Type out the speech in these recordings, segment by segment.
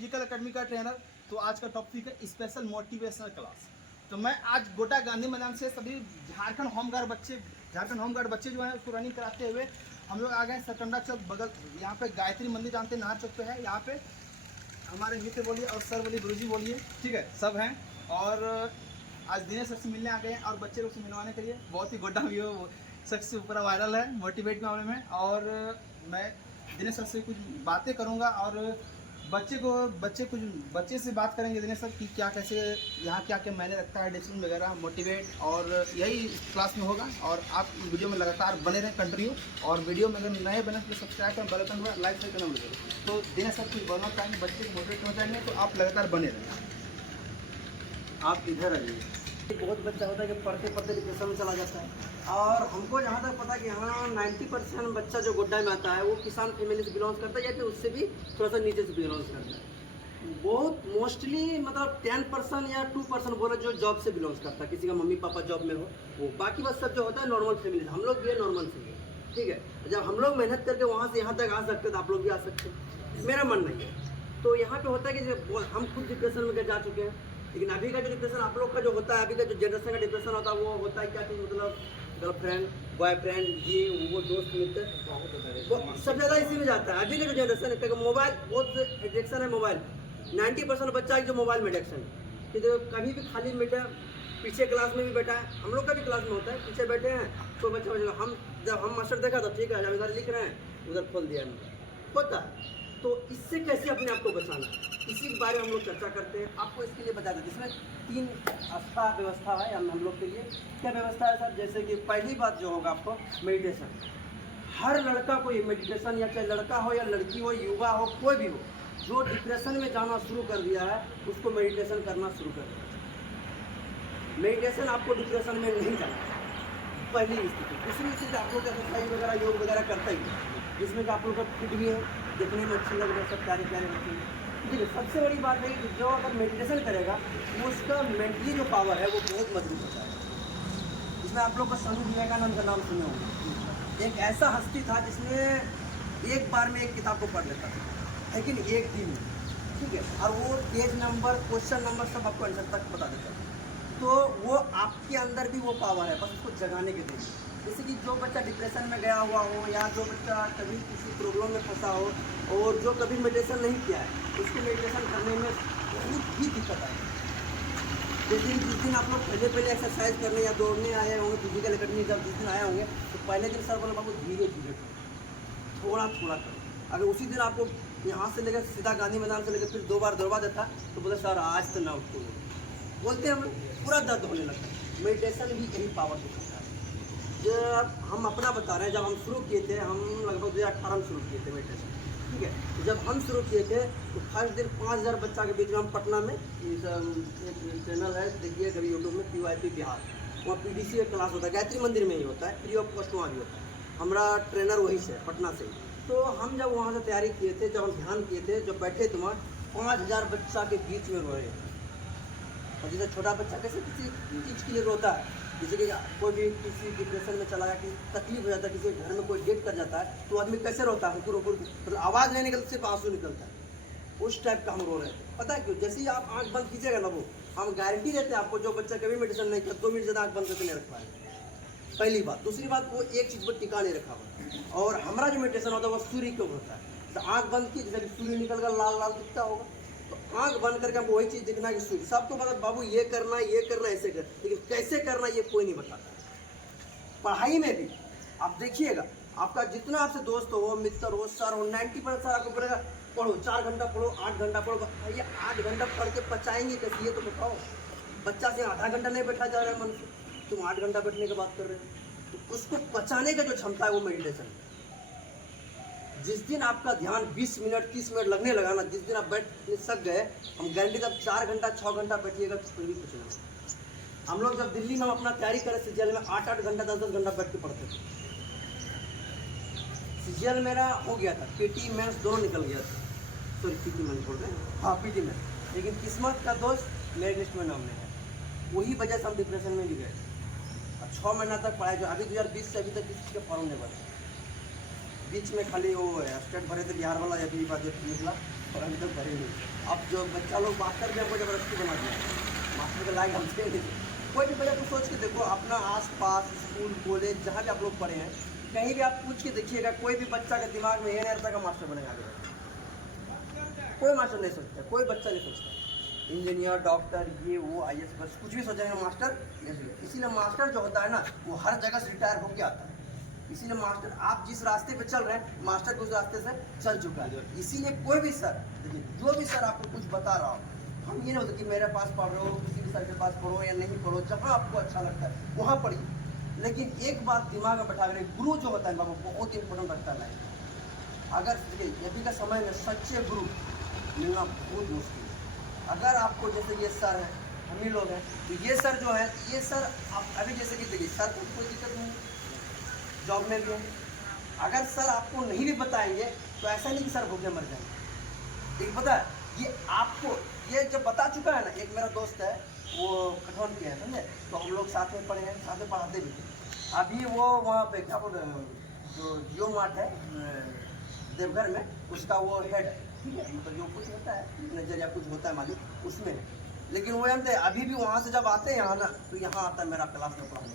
Physical academy का trainer. तो आज का टॉपिक है स्पेशल मोटिवेशनल क्लास। तो मैं आज गोटा गांधी मैदान से सभी झारखंड होमगार्ड बच्चे जो हैं उसको रनिंग कराते हुए हम लोग आ गए सरकंडा चौक बगल। यहाँ पे गायत्री मंदिर जानते हैं, नाहर चौक पे है। यहाँ पे हमारे मित्र बोलिए और सर बोलिए, गुरुजी बोलिए, ठीक है, सब हैं। और आज दिनेश सर से मिलने आ गए हैं और बच्चे लोग से मिलवाने के लिए। बहुत ही गोटा वीडियो सबसे ऊपर वायरल है मोटिवेट के मामले में। और मैं दिनेश सर से कुछ बातें करूंगा और बच्चे से बात करेंगे दिनेश सर कि क्या कैसे यहाँ क्या क्या मैंने रखा है डिसिप्लिन वगैरह मोटिवेट, और यही क्लास में होगा। और आप वीडियो में लगातार बने रहें कंटिन्यू। और वीडियो में अगर नए बने तो सब्सक्राइब करें, बेल आइकन पर लाइक करना भूलिए। तो दिनेश सर कुछ बोलना चाहेंगे, बच्चे को मोटिवेट करना चाहेंगे, तो आप लगातार बने रहें। आप इधर आइए। बहुत बच्चा होता है कि पढ़ते पढ़ते डिप्रेशन में चला जाता है। और हमको जहाँ तक पता है कि यहाँ 90% बच्चा जो गोड्डा में आता है वो किसान फैमिली से बिलोंग करता है या फिर उससे भी थोड़ा सा नीचे से बिलोंग करता है। बहुत मोस्टली मतलब 10% या 2% बोले जो जॉब से बिलोंग करता है, किसी का मम्मी पापा जॉब में हो वो। बाकी बस सब जो होता है नॉर्मल फैमिली से। हम लोग भी है नॉर्मल फैमिली, ठीक है। जब हम लोग मेहनत करके वहाँ से यहाँ तक आ सकते हैं तो आप लोग भी आ सकते हैं, मेरा मन नहीं है। तो यहाँ पे होता है कि हम खुद डिप्रेशन में जा चुके हैं। लेकिन अभी का जो डिप्रेशन आप लोग का जो होता है, अभी का जो जनरेशन का डिप्रेशन होता है वो होता है क्या कि मतलब गर्लफ्रेंड बॉयफ्रेंड ये वो दोस्त मित्र सब ज़्यादा इसी में जाता है। अभी का जो जनरेशन है मोबाइल बहुत एडिक्शन है। मोबाइल 90% बच्चा है जो मोबाइल में एडिक्शन है कि कभी भी खाली बैठा, पीछे क्लास में भी बैठा है, हम लोग का भी क्लास में होता है, पीछे बैठे हैं तो बच्चा हम जब हम मास्टर देखा तो ठीक है, जब इधर लिख रहे हैं उधर खोल दिया होता है। तो इससे कैसे अपने आप को बचाना, इसी के बारे में हम लोग चर्चा करते हैं। आपको इसके लिए बता दें, इसमें 3 व्यवस्था है हम लोग के लिए। क्या व्यवस्था है सर? जैसे कि पहली बात जो होगा आपको मेडिटेशन। हर लड़का को ये मेडिटेशन, या चाहे लड़का हो या लड़की हो, युवा हो, कोई भी हो, जो डिप्रेशन में जाना शुरू कर दिया है उसको मेडिटेशन करना शुरू कर दिया। मेडिटेशन आपको डिप्रेशन में नहीं जाना, पहली स्थिति। दूसरी चीज़ आप लोग एक्सरसाइज वगैरह योग वगैरह करते ही, जिसमें कि आप लोग का फिट भी है, देखने में अच्छी लग रही है, सब प्यारे प्यारे होती है। देखिए सबसे बड़ी बात है कि जो अगर मेडिटेशन करेगा वो उसका मेंटली जो पावर है वो बहुत मजबूत होता है। इसमें आप लोग का स्वामी विवेकानंद का नाम सुने होंगे। एक ऐसा हस्ती था जिसने एक बार में एक किताब को पढ़ लेता था, लेकिन एक दिन में, ठीक है। और वो पेज नंबर, क्वेश्चन नंबर सब आपको आंसर तक बता देता था। तो वो आपके अंदर भी वो पावर है, बस उसको जगाने के लिए। जैसे कि जो बच्चा डिप्रेशन में गया हुआ हो, या जो बच्चा कभी किसी प्रॉब्लम में फंसा हो और जो कभी मेडिटेशन नहीं किया है, उसको मेडिटेशन करने में बहुत ही दिक्कत आए। जिस दिन आप लोग पहले एक्सरसाइज करने या दौड़ने आए होंगे फिजिकल एकेडमी, जब जिस दिन आए होंगे तो पहले दिन सर बोले बाबू धीरे धीरे करो, थोड़ा थोड़ा करो। अगर उसी दिन आपको यहाँ से लेकर सीधा गांधी मैदान से लेकर फिर 2 बार दौड़वा देता तो बोले सर आज तो ना उठो, बोलते हैं हम पूरा दर्द होने लगता है। मेडिटेशन भी यही पावर दिखाता है। जब हम अपना बता रहे हैं, जब हम शुरू किए थे, हम लगभग 2018 में शुरू किए थे मेडिटेशन, ठीक है। तो जब हम शुरू किए थे तो फर्स्ट दिन 5000 बच्चा के बीच में हम पटना में एक चैनल है, देखिए कभी यूट्यूब में PYP बिहार, वहाँ PDC का क्लास होता है, गायत्री मंदिर में ही होता है, फ्री ऑफ कॉस्ट वहाँ भी होता है। हमारा ट्रेनर वहीं से पटना से ही। तो हम जब वहाँ से तैयारी किए थे, जब हम ध्यान किए थे, जब बैठे थे वहाँ 5000 बच्चा के बीच में रोए। और जैसे छोटा बच्चा कैसे किसी चीज़ के लिए रोता है, जैसे कि कोई भी किसी डिप्रेशन में चला गया, किसी तकलीफ हो जाता है, किसी घर में कोई डेथ कर जाता है तो आदमी कैसे रोता है, मतलब आवाज़ नहीं निकलती, सिर्फ आंसू निकलता है। उस टाइप का हम रो रहे थे। पता है क्यों? जैसे ही आप आंख बंद कीजिएगा ना, वो हम गारंटी देते हैं आपको, जो बच्चा कभी मेडिटेशन नहीं किया 2 मिनट ज़्यादा आँख बंद करके नहीं रख पाएगा। पहली बात। दूसरी बात, वो एक चीज़ पर टिका नहीं रखा हुआ। और हमारा जो मेडिटेशन होता है वो सूर्य के होता है। तो आँख बंद की, जैसे सूर्य निकल कर लाल लाल दिखता होगा, तो आंख बंद करके हमको वही चीज़ दिखना है कि सूर्य। सबको पता बाबू ये करना ऐसे कर, लेकिन कैसे करना ये कोई नहीं बताता। पढ़ाई में भी आप देखिएगा, आपका जितना आपसे दोस्त हो, मित्र हो, सर हो, 90% सर आपको बोलेगा पढ़ो, 4 घंटा पढ़ो, 8 घंटा पढ़ो। ये 8 घंटा पढ़ के पचाएंगे कैसे, ये तो बताओ। बच्चा से आधा घंटा नहीं बैठा जा रहा है मन से, तुम 8 घंटा बैठने की बात कर रहे हो। तो उसको पचाने का जो क्षमता है वो मेडिटेशन है। जिस दिन आपका ध्यान 20 मिनट 30 मिनट लगने लगा ना, जिस दिन आप बैठ सक गए, हम गारंटी तब 4 घंटा 6 घंटा बैठिएगा तो कोई भी कुछ नहीं। हम लोग जब दिल्ली में अपना तैयारी करें CGL में 8-8 घंटा 10-10 घंटा बैठ के पढ़ते थे। CGL मेरा हो गया था, PT मेंस दोनों निकल गया था। सॉरी PT मेंस बोल रहे हैं, हाँ PT मेंस। लेकिन किस्मत का दोस्त मेरे लिस्ट में नाम नहीं है, वही वजह से हम डिप्रेशन में भी गए। और 6 महीना तक पढ़ाई, जो अभी 2020 से अभी तक किसी के फॉर्म नहीं भरे। बीच में खाली वो स्टेट भरे थे बिहार वाला, अभी बात निकला और अभी तक भरे नहीं। अब जो बच्चा लोग मास्टर भी हमको जबरदस्ती बना दिया, मास्टर के लायक हम थे नहीं। कोई भी बच्चा तो सोच के देखो, अपना आस-पास स्कूल कॉलेज जहाँ भी आप लोग पढ़े हैं, कहीं भी आप पूछ के देखिएगा, कोई भी बच्चा के दिमाग में ये नहीं रहता का मास्टर बनेगा। कोई मास्टर नहीं सोचता, कोई बच्चा नहीं सोचता इंजीनियर, डॉक्टर, ये वो, IAS, बस कुछ भी सोचेंगे मास्टर नहीं। इसीलिए मास्टर जो होता है ना, वो हर जगह से रिटायर होके आता है। इसीलिए मास्टर, आप जिस रास्ते पे चल रहे हैं, मास्टर उस रास्ते से चल चुका है। इसीलिए कोई भी सर, देखिए जो भी सर आपको कुछ बता रहा हो, हम ये नहीं होता कि मेरे पास पढ़ रहे हो, किसी भी सर के पास पढ़ो या नहीं पढ़ो, जहाँ आपको अच्छा लगता है वहाँ पढ़िए। लेकिन एक बात दिमाग में बैठा कर, गुरु जो होता है बाबा बहुत इंपॉर्टेंट रखता है। अगर देखिए अभी का समय में सच्चे गुरु मिलना बहुत मुश्किल है। अगर आपको जैसे ये सर है, हम ही लोग हैं, तो ये सर जो है, ये सर आप अभी जैसे कि देखिए सर को कोई दिक्कत नहीं, जॉब में भी है। अगर सर आपको नहीं भी बताएंगे तो ऐसा नहीं कि सर भूखे मर जाएंगे। एक पता है, ये आपको ये जब बता चुका है ना, एक मेरा दोस्त है वो कठौन के है, समझे, तो हम लोग साथ में पढ़े हैं, साथ में पढ़ाते भी थे। अभी वो वहाँ पे क्या बोल रहे हैं, जो जियो मार्ट है देवघर में, उसका वो हेड है, ठीक है, मतलब जो कुछ होता है मैनेजर या कुछ होता है मालिक उसमें। लेकिन वो जानते हैं, अभी भी वहाँ से जब आते हैं यहाँ ना, तो यहाँ आता है मेरा क्लास में पढ़ाने।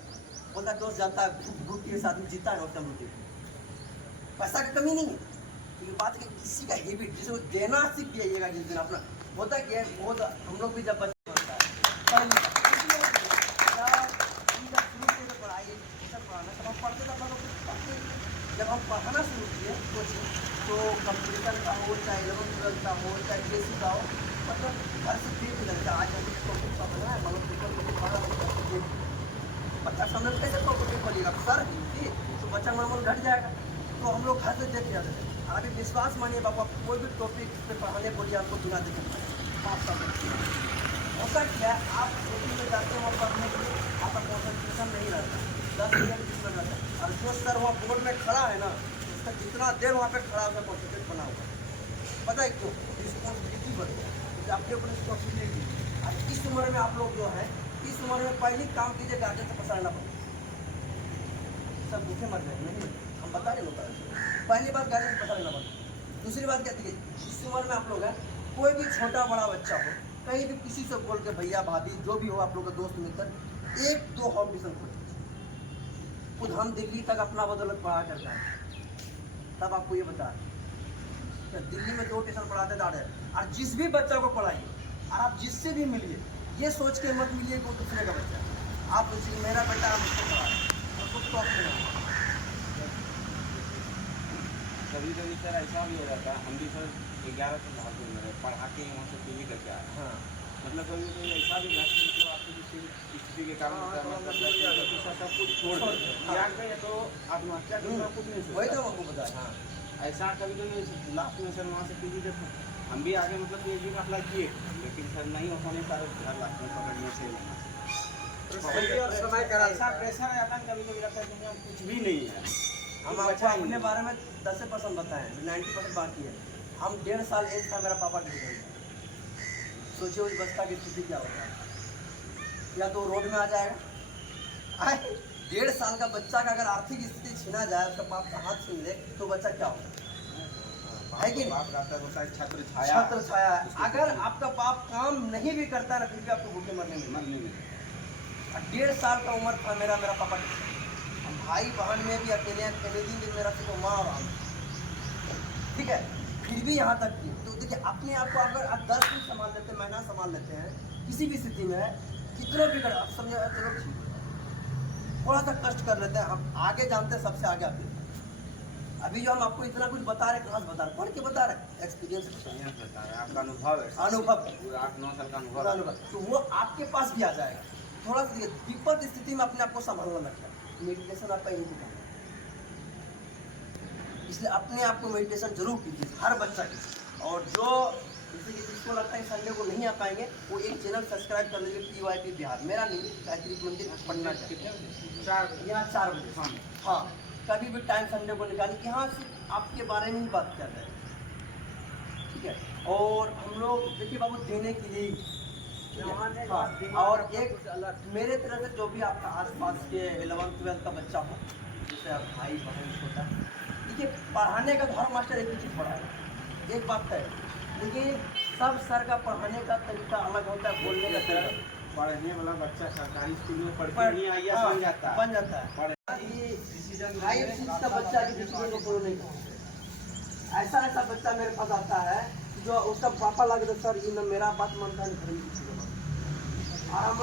बोलता दोस्त जानता है ग्रुप के साथ में जीता है और तब पैसा की कमी नहीं है। तो ये बात कि किसी का हेबिट जिसको देना सीख जाइएगा जिस दिन अपना होता है कि बहुत हम लोग भी जब बच्चे होता है पढ़ाई पढ़ाना सब हम पढ़ते थे। जब हम पढ़ाना शुरू किए तो कंप्यूटर का हो, चाहे 11th-12th का हो, चाहे BSc का हो, मतलब घर से देख लगता है। आज हम टॉपिक पढ़ना है, मतलब पेपर बच्चा सामने कैसे टॉपिक पढ़िएगा, सर हिंदी तो बच्चा मामूल घट जाएगा। तो हम लोग घर से देख जाते थे। अभी विश्वास मानिए बाबा, कोई भी टॉपिक पे पढ़ाने बोलिए आपको बिना देखे 5 साल ऐसा क्या है, आप कोचिंग में जाते हैं वहाँ पढ़ने के लिए, आपका कॉन्सेंट्रेशन नहीं रहता, 10 मिनट बीच रहता है। और जो सर वहाँ बोर्ड में खड़ा है ना, उसका जितना देर वहाँ पे खड़ा होगा कॉन्सेंट्रेट बना हुआ पता है क्यों, रिस्पॉन्सिबिलिटी बढ़ गई, आपके ऊपर रिस्पॉन्सिबिलिटी। और इस उम्र में आप लोग जो है, इस उम्र में पहले काम कीजिए, गार्जियन से पसारना पड़ेगा, सब भूखे मर जाए नहीं, हम बता रहे होता है। पहली बात गार्जियन से पसारना पड़ेगा। दूसरी बात क्या थी, इस उम्र में आप लोग हैं, कोई भी छोटा बड़ा बच्चा हो, कहीं भी किसी से बोल के भैया भाभी जो भी हो आप लोग का दोस्त मित्र, 1-2 होम ट्यूशन खोलिए। खुद हम दिल्ली तक अपना बदौलत पढ़ा करता है, तब आपको ये बता तो दिल्ली में 2 ट्यूशन पढ़ाते दाड़े। और जिस भी बच्चा को पढ़ाइए और आप जिससे भी मिलिए, ये सोच के मत मिलिए कि वो दूसरे का बच्चा है। आप उसकी मेरा बेटा हम उसको पढ़ा और खुद टॉप में। कभी कभी सर ऐसा भी हो जाता है, हम भी सर 11 से भाग में पढ़ा के वहाँ से पीजी करके आए। हाँ, मतलब कभी कभी ऐसा भी घर में तो आपको किसी स्थिति के कारण होता है, मतलब सब कुछ छोड़ देते हैं या गए तो आत्महत्या करना कुछ नहीं वही सोचता। तो हमको पता है। हाँ, ऐसा कभी कभी लास्ट में सर वहाँ से पीजी करते हम भी आगे मतलब पीजी का अप्लाई किए, लेकिन सर नहीं हो पाने सारे घर लास्ट में पकड़ने से ऐसा प्रेशर आ जाता है, कभी कभी लगता है कि हम कुछ भी नहीं है। हम आपको अपने बारे में 10% बताएं, 90% बाकी है। हम 1.5 साल एज था, मेरा पापा गिर गया। सोचिए उस बच्चा की स्थिति क्या होता है, या तो रोड में आ जाएगा। 1.5 साल का बच्चा का अगर आर्थिक स्थिति छीना जाए, उसका बाप का हाथ छीन ले, तो बच्चा क्या होगा, है कि बाप रास्ता होता है छत्र छाया। छत्र छाया। अगर आपका बाप काम नहीं भी करता ना, फिर भी आपको भूखे मरने में मरने में 1.5 साल का उम्र था मेरा पापा। हम भाई बहन में भी अकेले दिन मेरा सिर्फ माँ और हम, ठीक है, फिर भी यहाँ तक की। तो देखिए अपने आप को अगर आप 10 दिन संभाल लेते हैं, महीना संभाल लेते हैं, किसी भी स्थिति में कितना भी कर आप समझे, चलो थोड़ा सा कष्ट कर लेते हैं, हम आगे जानते हैं, सबसे आगे आते हैं। अभी जो हम आपको इतना कुछ बता रहे हैं, क्लास बता रहे हैं, पढ़ के बता रहे हैं, एक्सपीरियंस बता रहे हैं, आपका अनुभव है, अनुभव पूरा 8-9 साल का पूरा अनुभव। अनुभव, तो वो आपके पास भी आ जाएगा। थोड़ा सा देखिए विपद स्थिति में अपने आप को संभालना लगता है, मेडिटेशन आपका यही होगा। इसलिए अपने आप को मेडिटेशन जरूर कीजिए, हर बच्चा कीजिए। और जो जैसे कि जिसको लगता है संडे को नहीं आ पाएंगे, वो एक चैनल सब्सक्राइब कर लीजिए, PYP बिहार, मेरा नहीं, गायत्री मंदिर पढ़ना चाहिए 4 बजे। हाँ, कभी भी टाइम संडे को निकालिए, यहाँ से आपके बारे में ही बात कर रहे हैं, ठीक है। और हम लोग देखिए बाबू देने के लिए, हाँ, और एक मेरे तरह से जो भी आपका आसपास के 11th-12th का बच्चा हो, जैसे आप भाई बहन छोटा, देखिए पढ़ाने का तो हर मास्टर एक ही चीज़ पढ़ाएगा, एक बात है, लेकिन सब सर का पढ़ाने का तरीका अलग होता है, बोलने का तरीका। पढ़ने वाला बच्चा सरकारी स्कूल में पढ़ पर- के नहीं आईएएस हाँ, बन जाता है। बन जाता है। पढ़- ये IF6 का बच्चा जो डिसीजन को फॉलो नहीं करता, ऐसा बच्चा मेरे पास आता है जो उसका पापा लग रहा सर ये ना मेरा बात मानता है, नहीं आराम